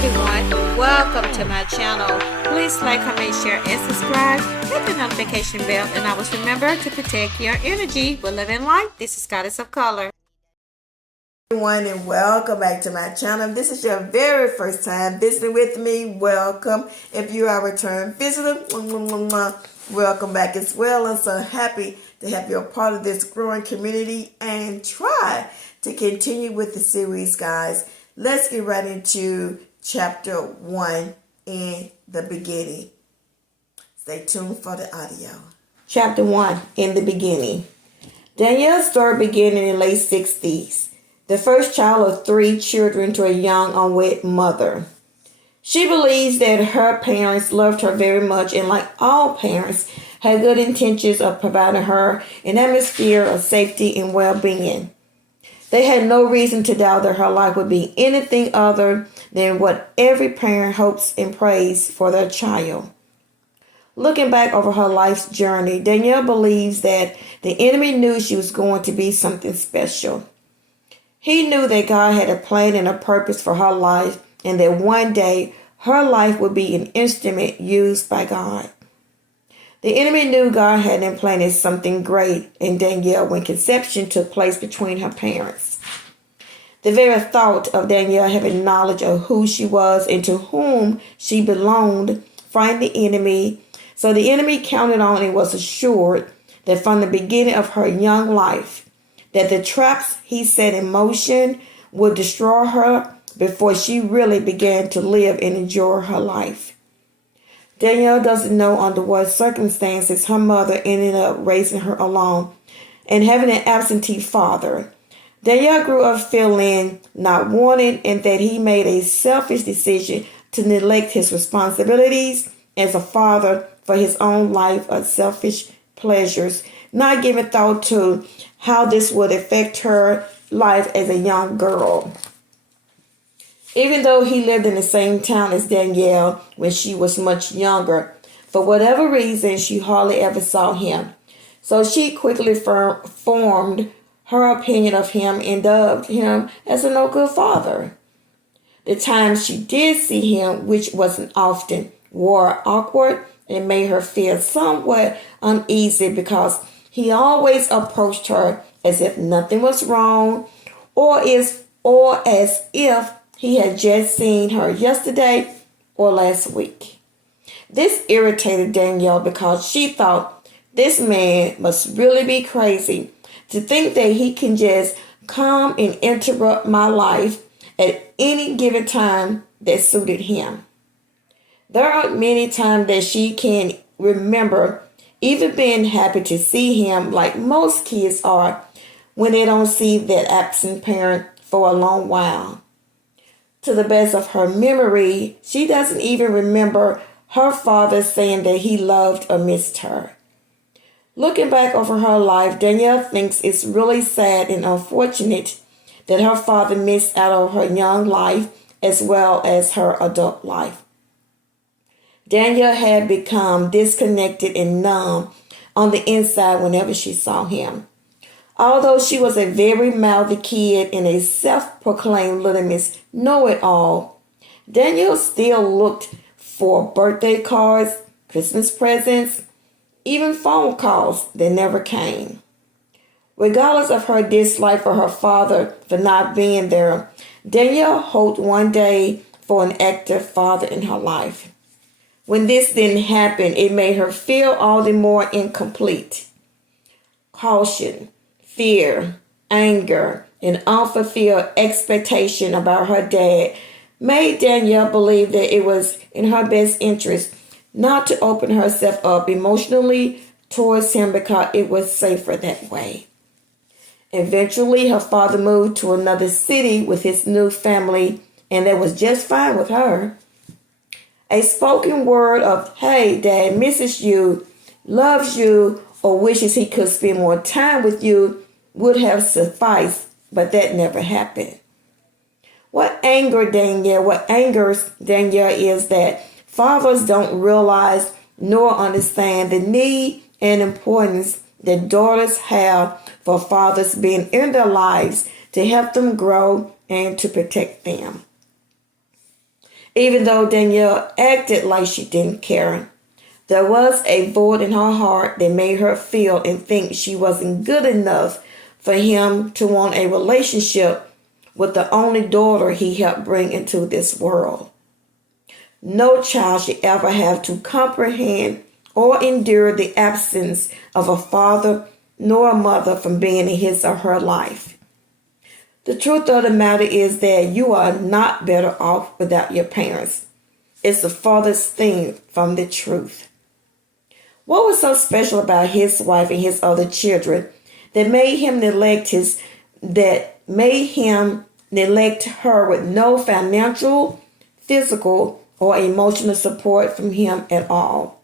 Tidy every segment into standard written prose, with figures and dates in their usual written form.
everyone, welcome to my channel. Please like, comment, share, and subscribe. Hit the notification bell and always remember to protect your energy. We're living life. This is Goddess of Color. Everyone, and welcome back to my channel. If this is your very first time visiting with me, welcome. If you are a return visitor, welcome back as well. I'm so happy to have you a part of this growing community and try to continue with the series, guys. Let's get right into chapter 1 in the beginning. Stay tuned for the audio. Chapter 1 in the beginning. Danielle's story began in the late 60s. The first child of 3 children to a young unwed mother. She believes that her parents loved her very much and, like all parents, had good intentions of providing her an atmosphere of safety and well-being. They had no reason to doubt that her life would be anything other than what every parent hopes and prays for their child. Looking back over her life's journey, Danielle believes that the enemy knew she was going to be something special. He knew that God had a plan and a purpose for her life, and that one day her life would be an instrument used by God. The enemy knew God had implanted something great in Danielle when conception took place between her parents. The very thought of Danielle having knowledge of who she was and to whom she belonged frightened the enemy, so the enemy counted on and was assured that from the beginning of her young life, that the traps he set in motion would destroy her before she really began to live and enjoy her life. Danielle doesn't know under what circumstances her mother ended up raising her alone and having an absentee father. Danielle grew up feeling not wanted and that he made a selfish decision to neglect his responsibilities as a father for his own life of selfish pleasures, not giving thought to how this would affect her life as a young girl. Even though he lived in the same town as Danielle when she was much younger, for whatever reason, she hardly ever saw him. So she quickly formed her opinion of him and dubbed him as a no-good father. The times she did see him, which wasn't often, were awkward and made her feel somewhat uneasy because he always approached her as if nothing was wrong or as if he had just seen her yesterday or last week. This irritated Danielle because she thought this man must really be crazy to think that he can just come and interrupt my life at any given time that suited him. There are many times that she can remember even being happy to see him like most kids are when they don't see that absent parent for a long while. To the best of her memory, she doesn't even remember her father saying that he loved or missed her. Looking back over her life, Danielle thinks it's really sad and unfortunate that her father missed out on her young life as well as her adult life. Danielle had become disconnected and numb on the inside whenever she saw him. Although she was a very mouthy kid and a self-proclaimed little Miss Know-It-All, Danielle still looked for birthday cards, Christmas presents, even phone calls that never came. Regardless of her dislike for her father for not being there, Danielle hoped one day for an active father in her life. When this didn't happen, it made her feel all the more incomplete. Caution, fear, anger, and unfulfilled expectation about her dad made Danielle believe that it was in her best interest not to open herself up emotionally towards him because it was safer that way. Eventually, her father moved to another city with his new family, and that was just fine with her. A spoken word of, "Hey, Dad misses you, loves you, or wishes he could spend more time with you," would have sufficed, but that never happened. What angers Danielle is that fathers don't realize nor understand the need and importance that daughters have for fathers being in their lives to help them grow and to protect them. Even though Danielle acted like she didn't care, there was a void in her heart that made her feel and think she wasn't good enough for him to want a relationship with the only daughter he helped bring into this world. No child should ever have to comprehend or endure the absence of a father nor a mother from being in his or her life. The truth of the matter is that you are not better off without your parents. It's the farthest thing from the truth. What was so special about his wife and his other children that made him neglect her with no financial, physical, or emotional support from him at all?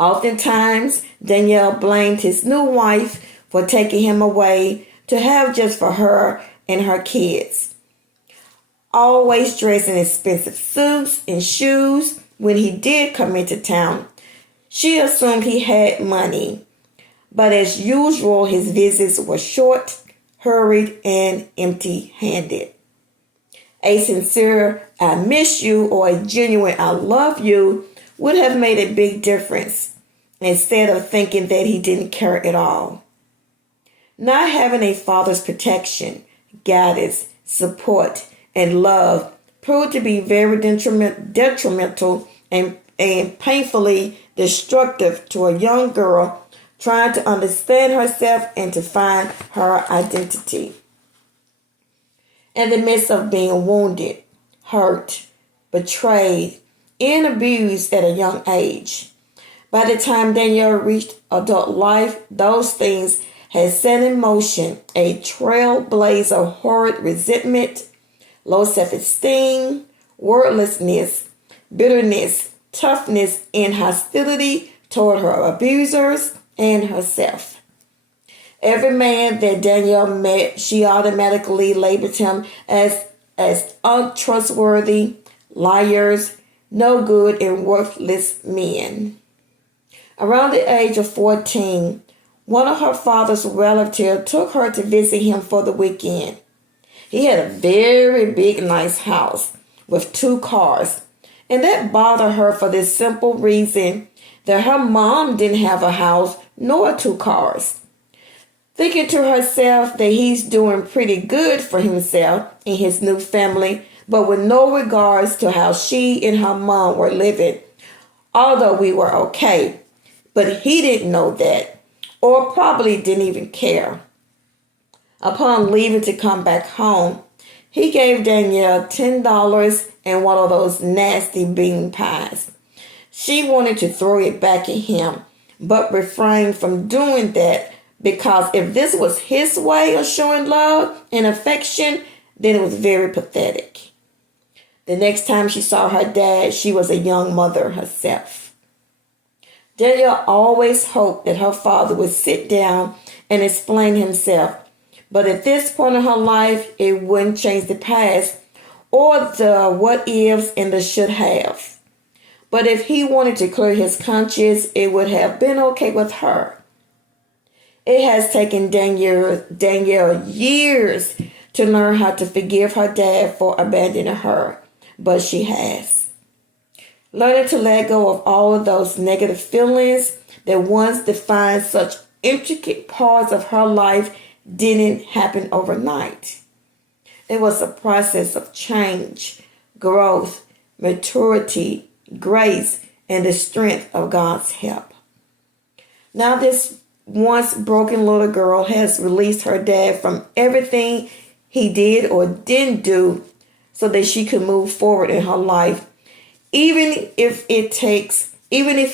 Oftentimes, Danielle blamed his new wife for taking him away to have just for her and her kids. Always dressed in expensive suits and shoes when he did come into town, she assumed he had money. But as usual, his visits were short, hurried, and empty-handed. A sincere "I miss you" or a genuine "I love you" would have made a big difference, instead of thinking that he didn't care at all. Not having a father's protection, guidance, support, and love proved to be very detrimental and painfully destructive to a young girl trying to understand herself and to find her identity. In the midst of being wounded, hurt, betrayed, and abused at a young age. By the time Danielle reached adult life, those things had set in motion a trailblazer of horrid resentment, low self-esteem, wordlessness, bitterness, toughness, and hostility toward her abusers and herself. Every man that Danielle met, she automatically labeled him as untrustworthy, liars, no good, and worthless men. Around the age of 14, one of her father's relatives took her to visit him for the weekend. He had a very big, nice house with 2 cars, and that bothered her for this simple reason that her mom didn't have a house nor 2 cars. Thinking to herself that he's doing pretty good for himself and his new family, but with no regards to how she and her mom were living, although we were okay. But he didn't know that, or probably didn't even care. Upon leaving to come back home, he gave Danielle $10 and one of those nasty bean pies. She wanted to throw it back at him, but refrained from doing that because if this was his way of showing love and affection, then it was very pathetic. The next time she saw her dad, she was a young mother herself. Danielle always hoped that her father would sit down and explain himself, but at this point in her life, it wouldn't change the past or the what ifs and the should have. But if he wanted to clear his conscience, it would have been okay with her. It has taken Danielle years to learn how to forgive her dad for abandoning her, but she has. Learning to let go of all of those negative feelings that once defined such intricate parts of her life didn't happen overnight. It was a process of change, growth, maturity, grace, and the strength of God's help. Now this once broken little girl has released her dad from everything he did or didn't do so that she could move forward in her life, even if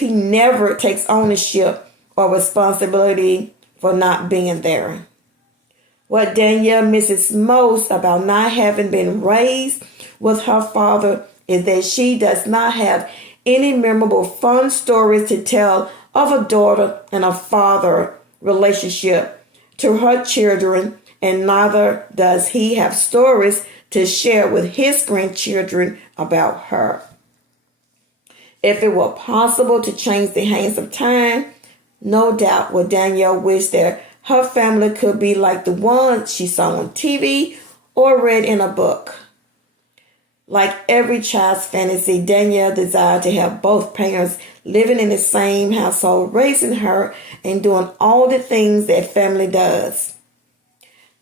he never takes ownership or responsibility for not being there. What Danielle misses most about not having been raised with her father is that she does not have any memorable fun stories to tell of a daughter and a father relationship to her children, and neither does he have stories to share with his grandchildren about her. If it were possible to change the hands of time, no doubt would Danielle wish that her family could be like the ones she saw on TV or read in a book. Like every child's fantasy, Danielle desired to have both parents living in the same household, raising her and doing all the things that family does.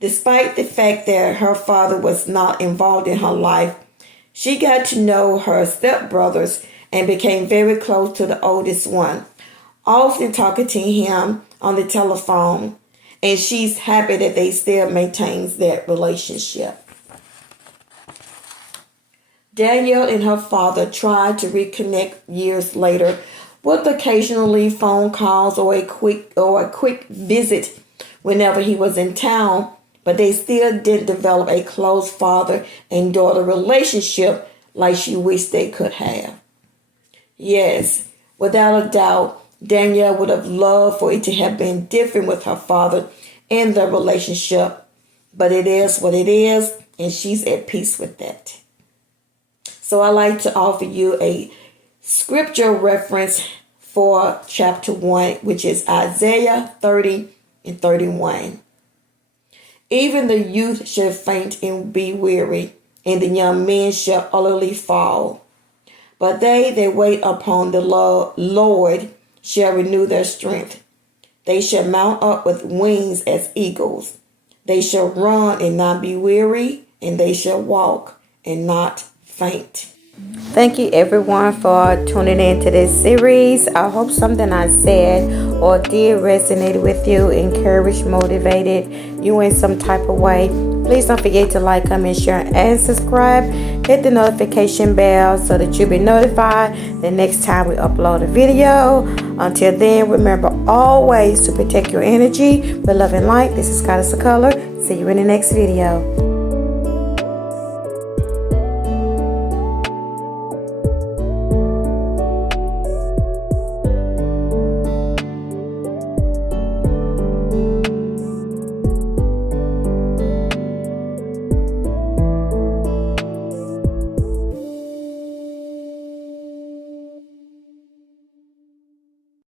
Despite the fact that her father was not involved in her life, she got to know her stepbrothers and became very close to the oldest one, often talking to him on the telephone, and she's happy that they still maintains that relationship. Danielle and her father tried to reconnect years later with occasionally phone calls or a quick visit whenever he was in town, but they still didn't develop a close father and daughter relationship like she wished they could have. Yes, without a doubt, Danielle would have loved for it to have been different with her father in their relationship, but it is what it is, and she's at peace with that. So I like to offer you a scripture reference for chapter 1, which is Isaiah 30 and 31. Even the youth shall faint and be weary, and the young men shall utterly fall. But they that wait upon the Lord shall renew their strength. They shall mount up with wings as eagles. They shall run and not be weary, and they shall walk and not faint. Thank you everyone for tuning in to this series. I hope something I said or did resonate with you, encouraged, motivated you in some type of way. Please don't forget to like, comment, share, and subscribe. Hit the notification bell so that you'll be notified the next time we upload a video. Until then, remember always to protect your energy with love and light. This is Goddess of Color. See you in the next video.